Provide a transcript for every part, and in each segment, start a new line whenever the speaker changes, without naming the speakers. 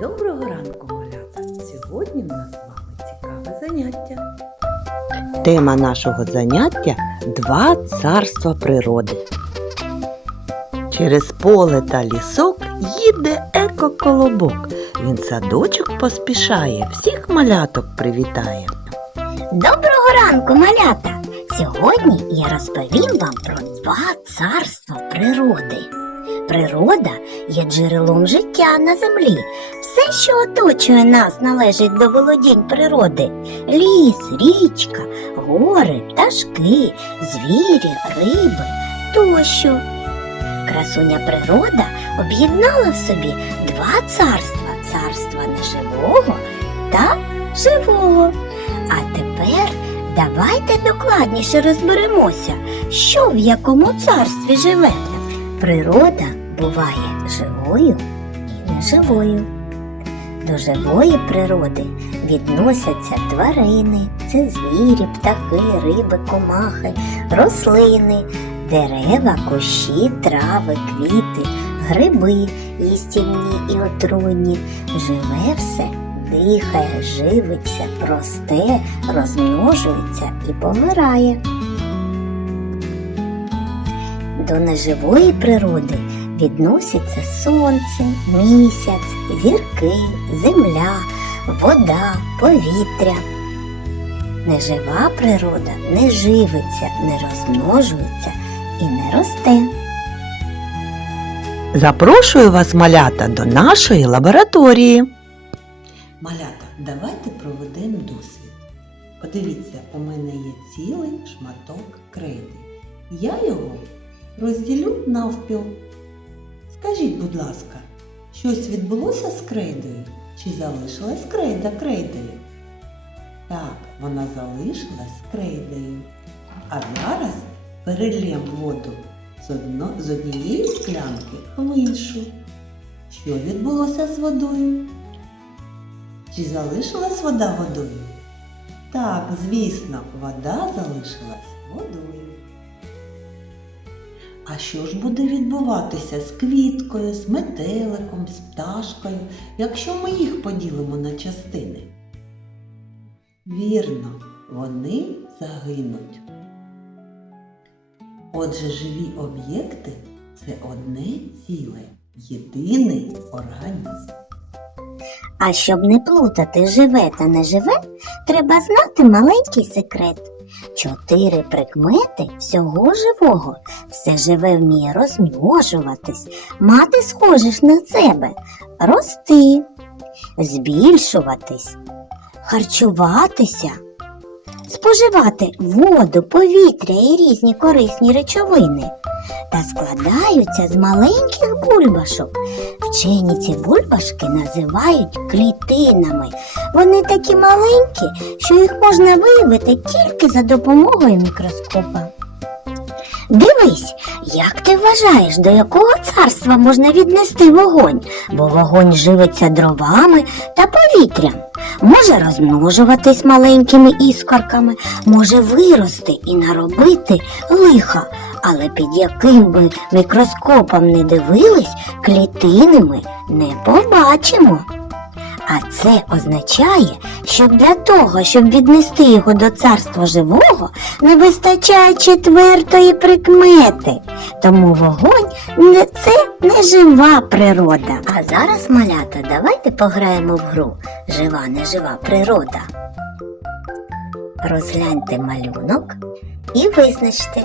Доброго ранку, малята! Сьогодні в нас з вами цікаве заняття.
Тема нашого заняття два царства природи. Через поле та лісок їде еко-колобок. Він садочок поспішає, всіх маляток привітає.
Доброго ранку, малята! Сьогодні я розповім вам про два царства природи. Природа є джерелом життя на землі. Все, що оточує нас, належить до володінь природи: ліс, річка, гори, пташки, звірі, риби тощо. Красуня природа об'єднала в собі два царства царства неживого та живого. А тепер давайте докладніше розберемося, що в якому царстві живе. Природа буває живою і неживою. До живої природи відносяться тварини, це звірі, птахи, риби, комахи, рослини, дерева, кущі, трави, квіти, гриби, їстівні і отруйні. Живе все дихає, живиться, росте, розмножується і помирає. До неживої природи відносяться сонце, місяць, зірки, земля, вода, повітря. Нежива природа не живиться, не розмножується і не росте.
Запрошую вас, малята, до нашої лабораторії.
Малята, давайте проведемо досвід. Подивіться, у мене є цілий шматок крейди. Я його розділю навпіл. Скажіть, будь ласка, щось відбулося з крейдою? Чи залишилась крейда крейдою? Так, вона залишилась крейдою. А зараз перельємо воду з однієї склянки в іншу. Що відбулося з водою? Чи залишилась вода водою? Так, звісно, вода залишилась водою. А що ж буде відбуватися з квіткою, з метеликом, з пташкою, якщо ми їх поділимо на частини? Вірно, вони загинуть. Отже, живі об'єкти це одне ціле, єдиний організм.
А щоб не плутати живе та неживе, треба знати маленький секрет. Чотири прикмети всього живого. Все живе вміє розмножуватись, мати схожих на себе, рости, збільшуватись, харчуватися, споживати воду, повітря і різні корисні речовини та складаються з маленьких бульбашок. Вчені ці бульбашки називають клітинами. Вони такі маленькі, що їх можна виявити тільки за допомогою мікроскопа. Дивись, як ти вважаєш, до якого царства можна віднести вогонь, бо вогонь живиться дровами та повітрям. Може розмножуватись маленькими іскорками, може вирости і наробити лиха, але під яким би мікроскопом не дивились, клітини ми не побачимо. А це означає, що для того, щоб віднести його до царства живого, не вистачає четвертої прикмети. Тому вогонь це не жива природа. А зараз, малята, давайте пограємо в гру Жива не жива природа. Розгляньте малюнок і визначте,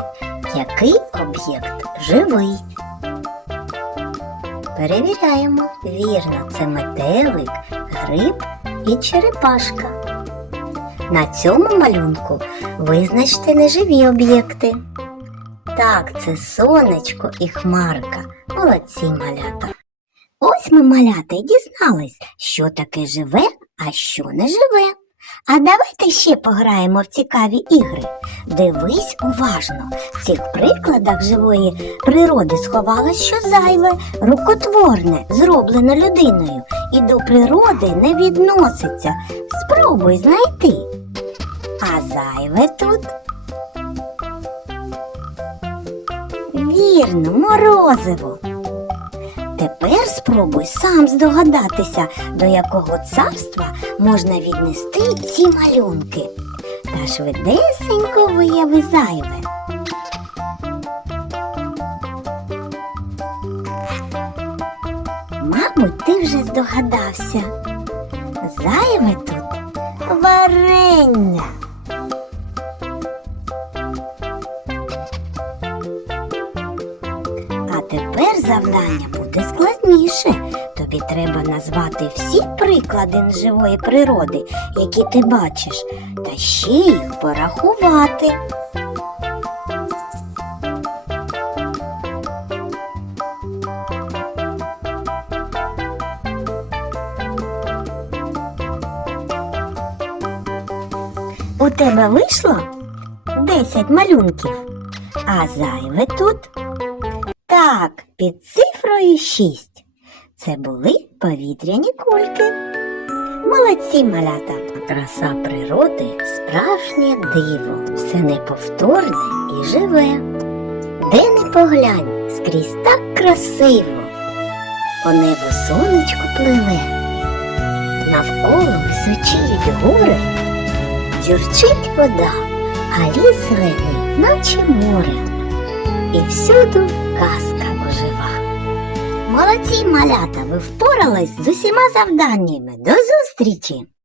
який об'єкт живий. Перевіряємо. Вірно, це метелик, гриб і черепашка. На цьому малюнку визначте неживі об'єкти. Так, це сонечко і хмарка. Молодці малята. Ось ми, малята, і дізнались, що таке живе, а що не живе. А давайте ще пограємо в цікаві ігри. Дивись уважно. В цих прикладах живої природи сховалось що зайве, рукотворне, зроблене людиною і до природи не відноситься. Спробуй знайти. А зайве тут. Вірно, морозиво. Тепер спробуй сам здогадатися, до якого царства можна віднести ці малюнки. Та швидесенько вияви зайве. Мабуть, ти вже здогадався. Зайве треба назвати всі приклади неживої природи, які ти бачиш, та ще їх порахувати. У тебе вийшло 10 малюнків, а зайве тут так, під цифрою 6. Це були повітряні кульки. Молодці малята. Краса природи справжнє диво, все неповторне і живе. Де не поглянь, скрізь так красиво. По небу сонечко пливе. Навколо височіють гори, дзюрчить вода, а ліс зелений, наче море і всюду казка. Молодці малята, ви впорались з усіма завданнями. До зустрічі!